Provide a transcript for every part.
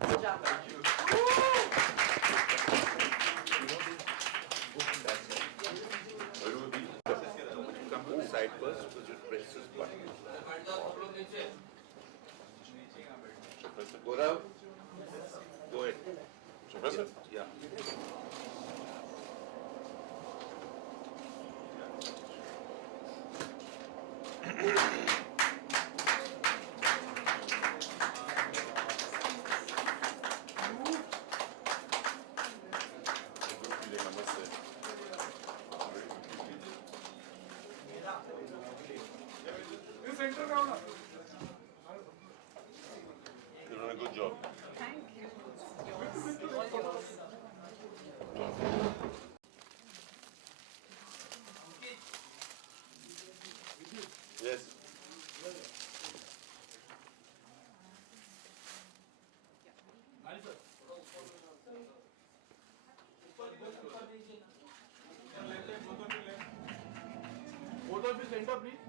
Come side first, which will press this button. Gaurav, go ahead. So press it? Yeah. You're doing a good job. Thank you. Yours. All yours. Yes. Both of you center, please.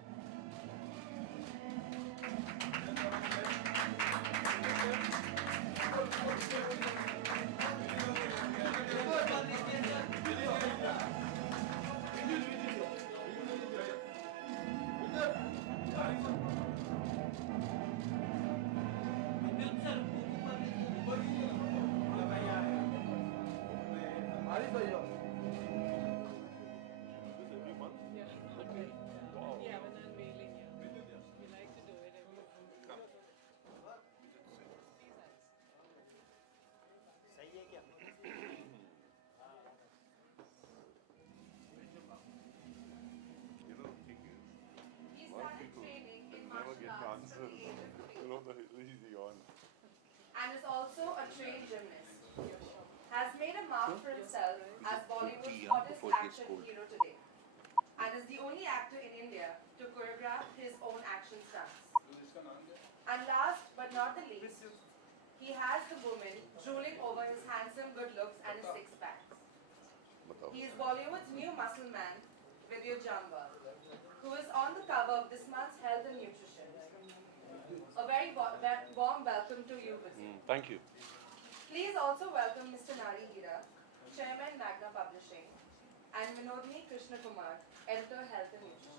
Every month? Yeah, okay. Yeah, when I'm mailing, yeah. We like to do it every month. You know, the thing is, He a lot of started people training in never martial get arts at answers. the age of 3 You know, the easy on. and is also a trained gymnast. Has made a mark for himself as Bollywood's tea, hottest before it gets action cold. hero today, and is the only actor in India to choreograph his own action stunts. And last but not the least, he has the woman drooling over his handsome good looks and his six packs. Batao. He is Bollywood's new muscle man, Vidyut Jamwal, who is on the cover of this month's Health and Nutrition. A very warm welcome to you, Vidyut. Thank you. Please also welcome Mr. Nari Gira, Chairman Magna Publishing, and Vinodini Krishna Kumar, Editor Health and Nutrition.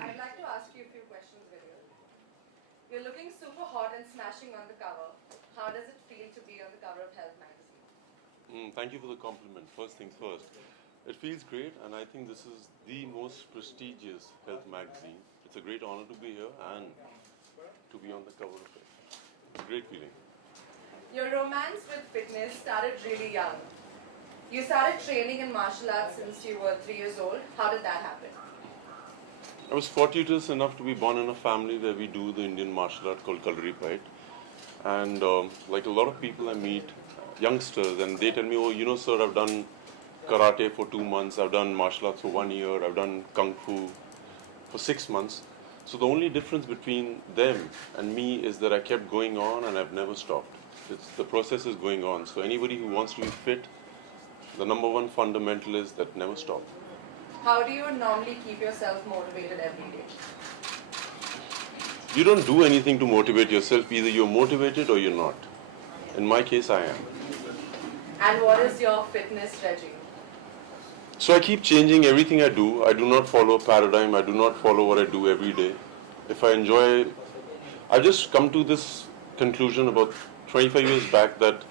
I'd like to ask you a few questions, Vidyut. You're looking super hot and smashing on the cover. How does it feel to be on the cover of Health magazine? Thank you for the compliment. First things first. It feels great, and I think this is the most prestigious health magazine. It's a great honor to be here and to be on the cover of it. It's a great feeling. Your romance with fitness started really young. You started training in martial arts since you were 3 years old. How did that happen? I was fortuitous enough to be born in a family where we do the Indian martial art called Kalari Fight. And like a lot of people I meet, youngsters, and they tell me, oh, you know, sir, I've done karate for 2 months, I've done martial arts for 1 year, I've done kung fu for 6 months. So the only difference between them and me is that I kept going on and I've never stopped. The process is going on. So anybody who wants to be fit, the number one fundamental is that never stop. How do you normally keep yourself motivated every day? You don't do anything to motivate yourself. Either you're motivated or you're not. In my case, I am. And what is your fitness regime? So I keep changing everything I do. I do not follow a paradigm. I do not follow what I do every day. If I enjoy, I've just come to this conclusion about 25 years back that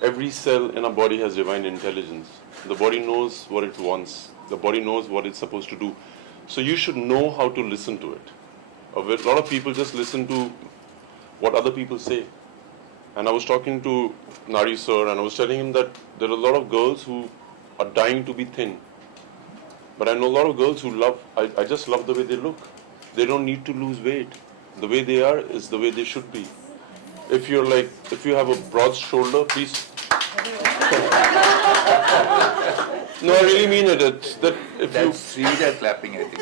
every cell in our body has divine intelligence. The body knows what it wants. The body knows what it's supposed to do. So you should know how to listen to it. A lot of people just listen to what other people say. And I was talking to Nari sir and I was telling him that there are a lot of girls who are dying to be thin. But I know a lot of girls who I just love the way they look. They don't need to lose weight. The way they are is the way they should be. If you have a broad shoulder, please. No, I really mean it. It's that That's Sridhar clapping, I think.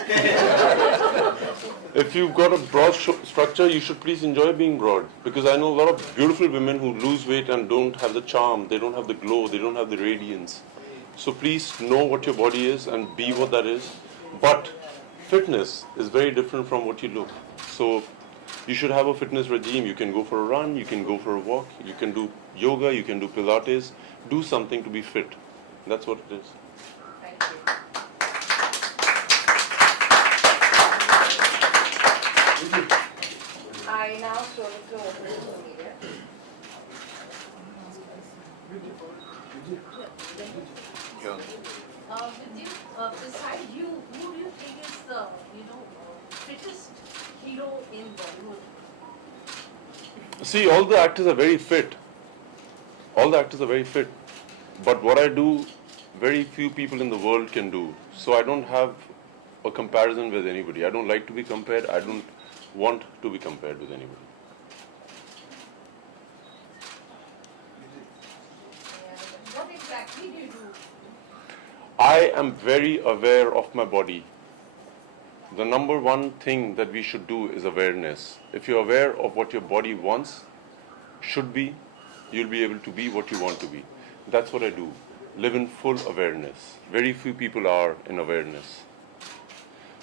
if you've got a broad structure, you should please enjoy being broad. Because I know a lot of beautiful women who lose weight and don't have the charm, they don't have the glow, they don't have the radiance. So please know what your body is and be what that is. But fitness is very different from what you look. So you should have a fitness regime. You can go for a run, you can go for a walk, you can do yoga, you can do Pilates, do something to be fit. That's what it is. Thank you. I now throw the floor over to the media. Beside you, who do you think is the, fittest hero in Bollywood? See, all the actors are very fit. All the actors are very fit. But what I do, very few people in the world can do. So I don't have a comparison with anybody. I don't like to be compared. I don't want to be compared with anybody. What exactly do you do? I am very aware of my body. The number one thing that we should do is awareness. If you're aware of what your body wants, should be, you'll be able to be what you want to be. That's what I do. Live in full awareness. Very few people are in awareness.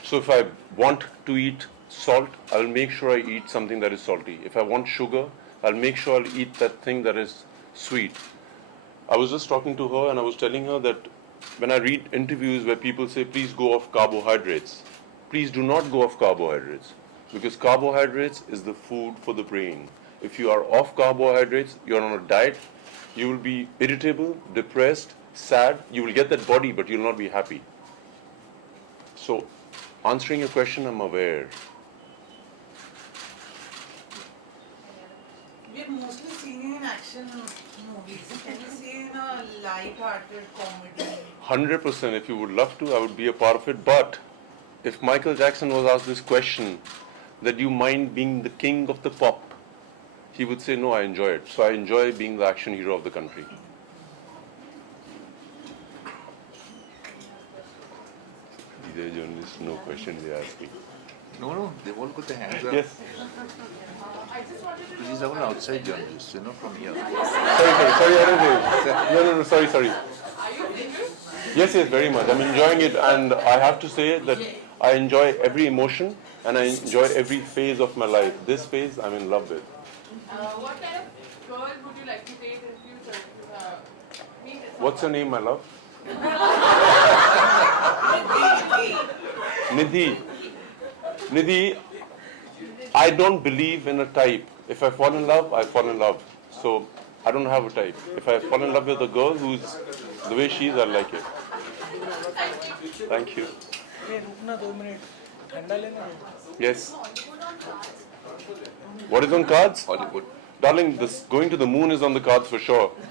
So if I want to eat salt, I'll make sure I eat something that is salty. If I want sugar, I'll make sure I'll eat that thing that is sweet. I was just talking to her and I was telling her that when I read interviews where people say, please go off carbohydrates, please do not go off carbohydrates, because carbohydrates is the food for the brain. If you are off carbohydrates, you're on a diet, you will be irritable, depressed, sad, you will get that body, but you'll not be happy. So, answering your question, I'm aware. We've mostly seen you in action movies. Can you see in a light-hearted comedy? 100%, if you would love to, I would be a part of it. But if Michael Jackson was asked this question, that you mind being the king of the pop, he would say, no, I enjoy it. So I enjoy being the action hero of the country. These are journalists, no questions they are asking. No, they've all got their hands up. Yes. These are all outside journalists, from here. Sorry, I don't know. No, sorry. Are you thinking? Yes, very much. I'm enjoying it, and I have to say that I enjoy every emotion and I enjoy every phase of my life. This phase, I'm in love with. What kind of girl would you like to date in future? Meet at What's your name, my love? Nidhi, I don't believe in a type. If I fall in love, I fall in love. So I don't have a type. If I fall in love with a girl who's the way she is, I like it. Thank you. Yes. What is on cards? Hollywood. Darling, this going to the moon is on the cards for sure. You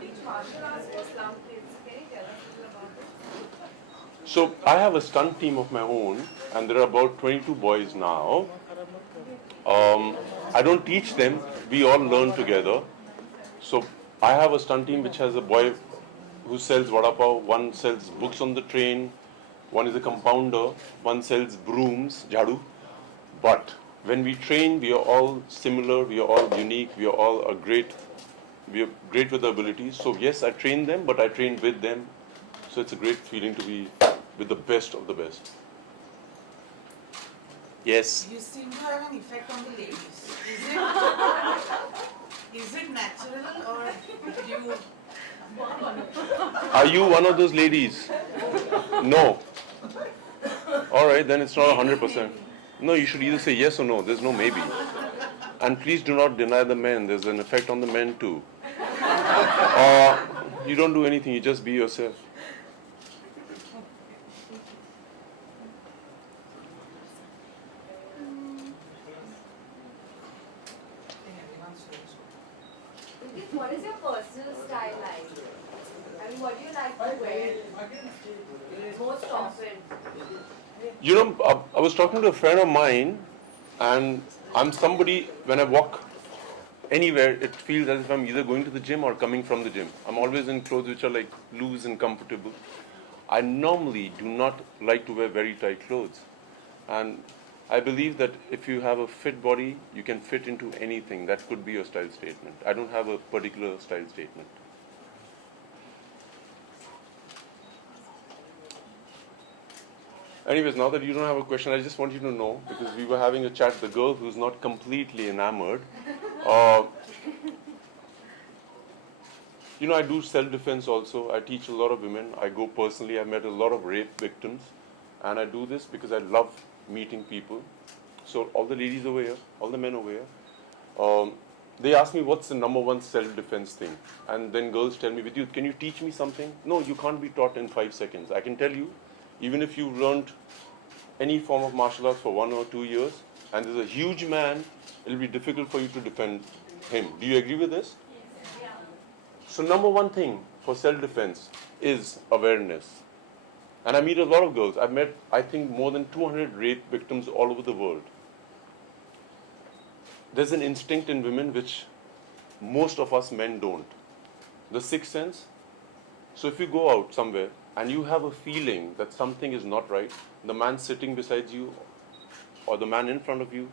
teach martial arts for slum kids. Can you tell us a little about it? So I have a stunt team of my own, and there are about 22 boys now. I don't teach them, we all learn together. So I have a stunt team which has a boy who sells vada pav, one sells books on the train, one is a compounder, one sells brooms, jhadu. But when we train, we are all similar, we are all unique, we are great with the abilities. So yes, I train them, but I train with them. So it's a great feeling to be with the best of the best. Yes. You seem to have an effect on the ladies. Is it natural or do you? Are you one of those ladies? No. All right, then it's not 100%. No, you should either say yes or no. There's no maybe. And please do not deny the men. There's an effect on the men too. You don't do anything. You just be yourself. What is your personal style like? I mean, what do you like to wear most often? You know, I was talking to a friend of mine, and I'm somebody, when I walk anywhere, it feels as if I'm either going to the gym or coming from the gym. I'm always in clothes which are like loose and comfortable. I normally do not like to wear very tight clothes. And I believe that if you have a fit body, you can fit into anything. That could be your style statement. I don't have a particular style statement. Anyways, now that you don't have a question, I just want you to know, because we were having a chat, the girl who's not completely enamored, uh, I do self-defense also. I teach a lot of women. I go personally. I've met a lot of rape victims. And I do this because I love meeting people. So all the ladies over here, all the men over here, they ask me what's the number one self-defense thing. And then girls tell me, Vidyut, can you teach me something? No, you can't be taught in 5 seconds. I can tell you, even if you've learned any form of martial arts for 1 or 2 years, and there's a huge man, it'll be difficult for you to defend him. Do you agree with this? So number one thing for self-defense is awareness. And I meet a lot of girls. I've met, I think, more than 200 rape victims all over the world. There's an instinct in women which most of us men don't. The sixth sense. So if you go out somewhere and you have a feeling that something is not right, the man sitting beside you or the man in front of you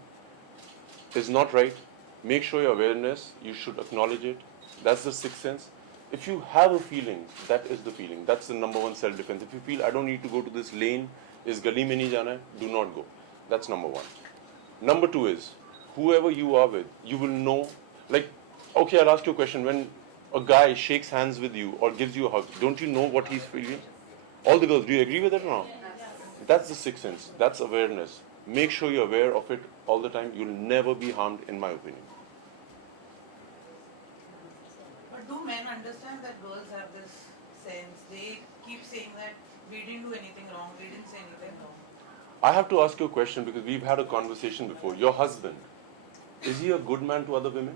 is not right, make sure your awareness, you should acknowledge it. That's the sixth sense. If you have a feeling, that is the feeling. That's the number one self-defense. If you feel, I don't need to go to this lane, is gali mein nahi jana hai, do not go. That's number one. Number two is, whoever you are with, you will know, like, okay, I'll ask you a question. When a guy shakes hands with you or gives you a hug, don't you know what he's feeling? All the girls, do you agree with it or not? That's the sixth sense. That's awareness. Make sure you're aware of it all the time. You'll never be harmed, in my opinion. But do men understand that girls have this sense? They keep saying that we didn't do anything wrong, we didn't say anything wrong. I have to ask you a question because we've had a conversation before. Your husband, is he a good man to other women?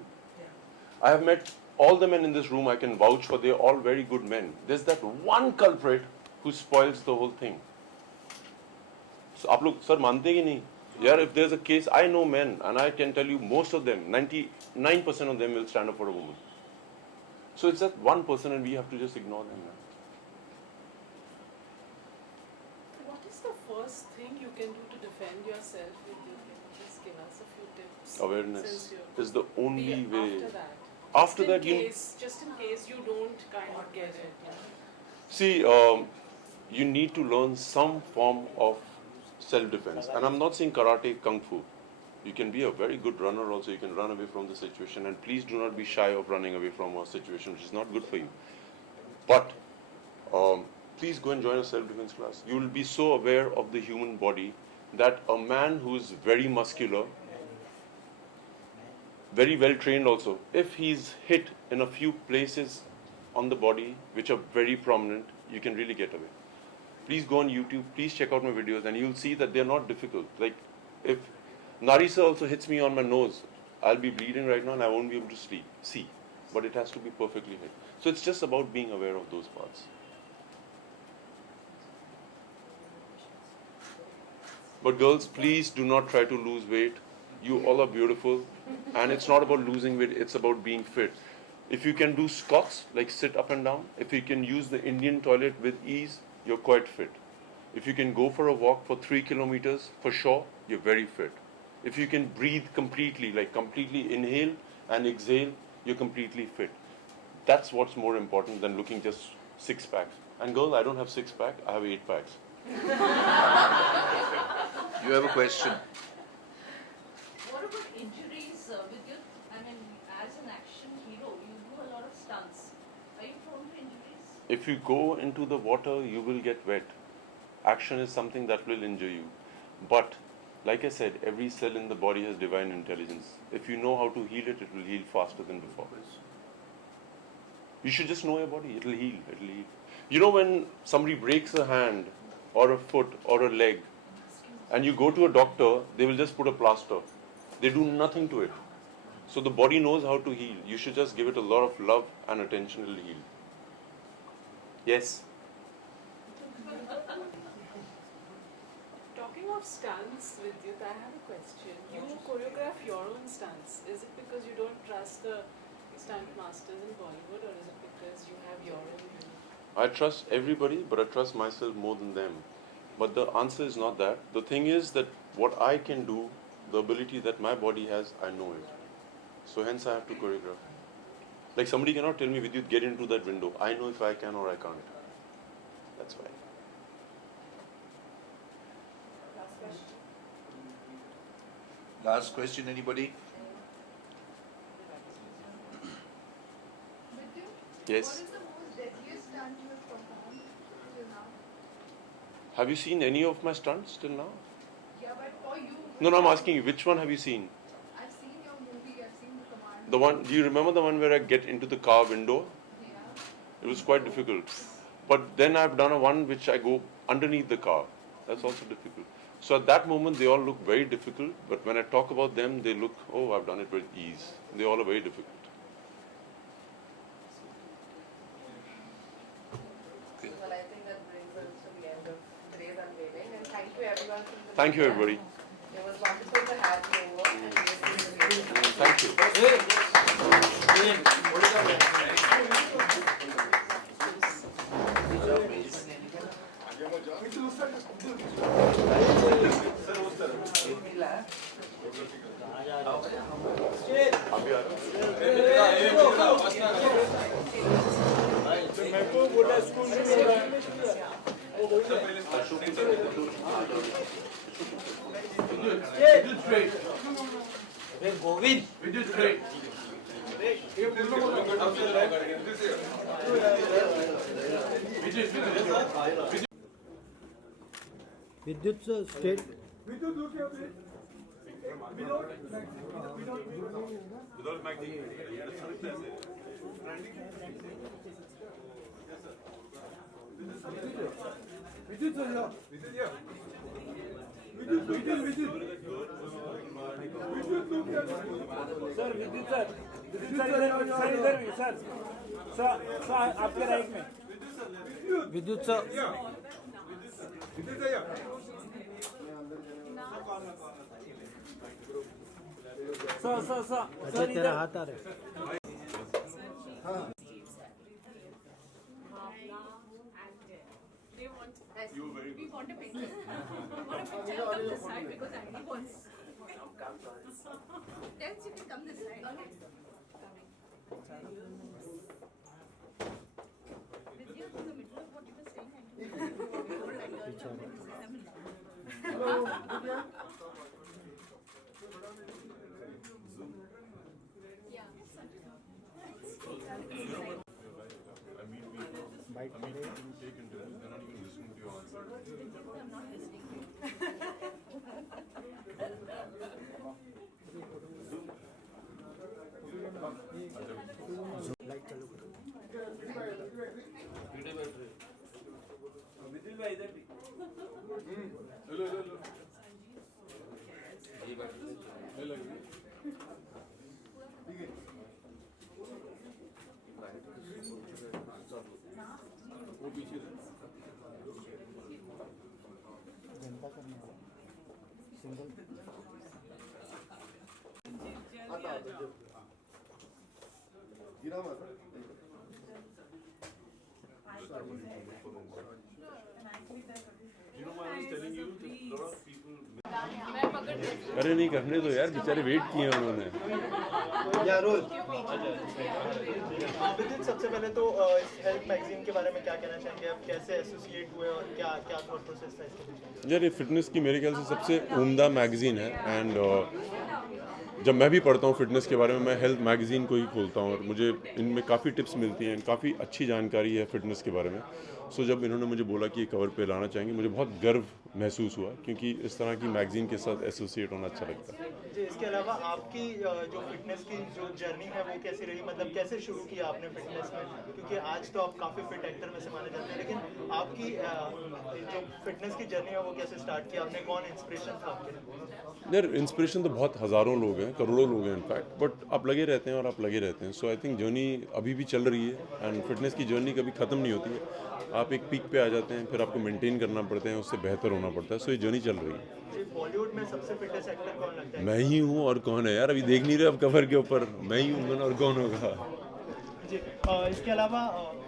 I have met all the men in this room. I can vouch for, they're all very good men. There's that one culprit who spoils the whole thing. So, आप लोग sir मानते कि नहीं? Yeah, if there's a case, I know men, and I can tell you most of them, 99% of them will stand up for a woman. So it's that 1%, and we have to just ignore them. What is the first thing you can do to defend yourself? If you can just give us a few tips. Awareness Since you're is the only way. After that. After that, Just in case you don't kind of get it. see, you need to learn some form of self-defense. And I'm not saying karate, kung fu. You can be a very good runner also. You can run away from the situation. And please do not be shy of running away from a situation which is not good for you. But please go and join a self-defense class. You will be so aware of the human body that a man who is very muscular, very well trained also, if he's hit in a few places on the body which are very prominent, you can really get away. Please go on YouTube, please check out my videos, and you'll see that they're not difficult. Like, if Narisa also hits me on my nose, I'll be bleeding right now and I won't be able to see. But it has to be perfectly hit. So it's just about being aware of those parts. But girls, please do not try to lose weight. You all are beautiful. And it's not about losing weight, it's about being fit. If you can do squats, like sit up and down, if you can use the Indian toilet with ease, you're quite fit. If you can go for a walk for 3 kilometers, for sure, you're very fit. If you can breathe completely, like completely inhale and exhale, you're completely fit. That's what's more important than looking just 6 packs. And girl, I don't have 6 pack, I have 8 packs. You have a question? What about injuries, Vidyut? I mean, as an action hero, you do a lot of stunts. Are you prone to injuries? If you go into the water, you will get wet. Action is something that will injure you. But, like I said, every cell in the body has divine intelligence. If you know how to heal it, it will heal faster than before. You should just know your body. It will heal. It will heal. You know when somebody breaks a hand or a foot or a leg, and you go to a doctor, they will just put a plaster. They do nothing to it. So the body knows how to heal. You should just give it a lot of love and attention. It will heal. Yes? Talking of stunts, Vidyut, I have a question. You choreograph your own stunts. Is it because you don't trust the stunt masters in Bollywood, or is it because you have your own? I trust everybody, but I trust myself more than them. But the answer is not that. The thing is that what I can do, the ability that my body has, I know it. So hence I have to choreograph. Like somebody cannot tell me, Vidyut, get into that window. I know if I can or I can't. That's why. Last question, anybody? Yes. What is the most deadliest stunt you have performed till now? Have you seen any of my stunts till now? Yeah, but for you. No, I'm asking you, which one have you seen? I've seen your movie, I've seen The Command. The one, do you remember the one where I get into the car window? Yeah. It was quite difficult. But then I've done a one which I go underneath the car. That's also difficult. So at that moment, they all look very difficult. But when I talk about them, they look, oh, I've done it with ease. They all are very difficult. Well, I think that brings us to the end of today's unveiling, and thank you everyone from the Thank you, media. everybody. It was wonderful to have you over and listen to the Thank you. Vidyut straight. Govind. Vidyut straight. विद्युत state Vidyut sir, yeah. Vidyut, look here. Sir विद्युत sir इधर sir आपके right में विद्युत sir sir तेरा हाथ आ रहा है They want We want a picture. We want a picture. Come this side because Andy wants. Then you can come this side. With you in the middle of what you were saying, I'm not listening. Light चालू करो जनता करने वाला single अरे नहीं करने दो यार, बेचारे वेट किए उन्होंने। विद्युत, सबसे पहले तो इस हेल्थ मैगजीन के बारे में क्या कहना चाहेंगे? आप कैसे एसोसिएट हुए और क्या क्या थॉट प्रोसेस था इसके पीछे? यार ये फिटनेस की मेरे ख्याल से सबसे उम्दा मैगजीन है एंड जब मैं भी पढ़ता हूँ फिटनेस के बारे में, मैं हेल्थ मैगजीन को ही खोलता हूँ और मुझे इनमें काफ़ी टिप्स मिलती हैं, काफ़ी अच्छी जानकारी है फिटनेस के बारे में। सो जब इन्होंने मुझे बोला कि ये कवर पे लाना चाहेंगे, मुझे बहुत गर्व महसूस हुआ क्योंकि इस तरह की मैगजीन के साथ एसोसिएट होना अच्छा लगता है। जी, इसके अलावा आपकी जो फिटनेस की जो जर्नी है वो कैसी रही? मतलब कैसे शुरू किया आपने फिटनेस में? क्योंकि आज तो आप काफ़ी फिट एक्टर में से माने जाते हैं, लेकिन आपकी जो फिटनेस की जर्नी है वो कैसे स्टार्ट किया आपने? कौन इंस्पिरेशन था आपके? यार इंस्पिरेशन तो बहुत हज़ारों लोग हैं, करोड़ों लोग हैं इनफैक्ट, बट आप लगे रहते हैं और आप लगे रहते हैं। सो आई थिंक जर्नी अभी भी चल रही है एंड फिटनेस की जर्नी कभी ख़त्म नहीं होती है। आप एक पीक पे आ जाते हैं, फिर आपको मेंटेन करना पड़ता है, उससे बेहतर होना पड़ता है। सो ये जर्नी चल रही है। बॉलीवुड में सबसे फिटेस्ट एक्टर कौन लगता है? मैं ही हूँ और कौन है यार? अभी देख नहीं रहे अब कवर के ऊपर, मैं ही हूँ और कौन होगा? जी, इसके अलावा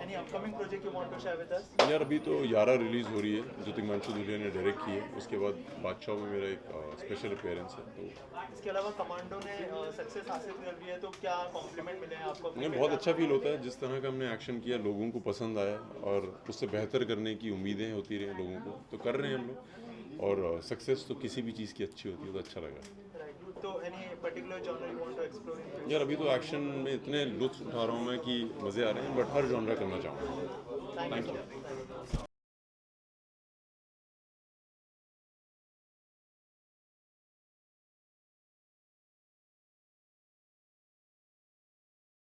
any upcoming project you want to share with us? यार अभी तो 11 रिलीज़ हो रही है जो तिग्मांशु दुलिया ने डायरेक्ट की है। उसके बाद बादशाह में मेरा एक स्पेशल अपीयरेंस है। तो इसके अलावा कमांडो ने सक्सेस हासिल कर ली है, तो क्या कॉम्प्लीमेंट मिले हैं आपको? मुझे बहुत अच्छा फील होता है जिस तरह का हमने एक्शन किया, लोगों को पसंद आया और उससे बेहतर करने की उम्मीदें होती रही लोगों को, तो कर रहे हैं हम लोग। और सक्सेस तो किसी भी चीज़ की अच्छी होती है तो अच्छा लगा। राइट, तो any particular genre you want to explore? यार अभी तो एक्शन में इतने लुत्फ उठा रहा हूँ मैं कि मज़े आ रहे हैं, बट हर जॉनरा करना चाहूँगा। Thank you.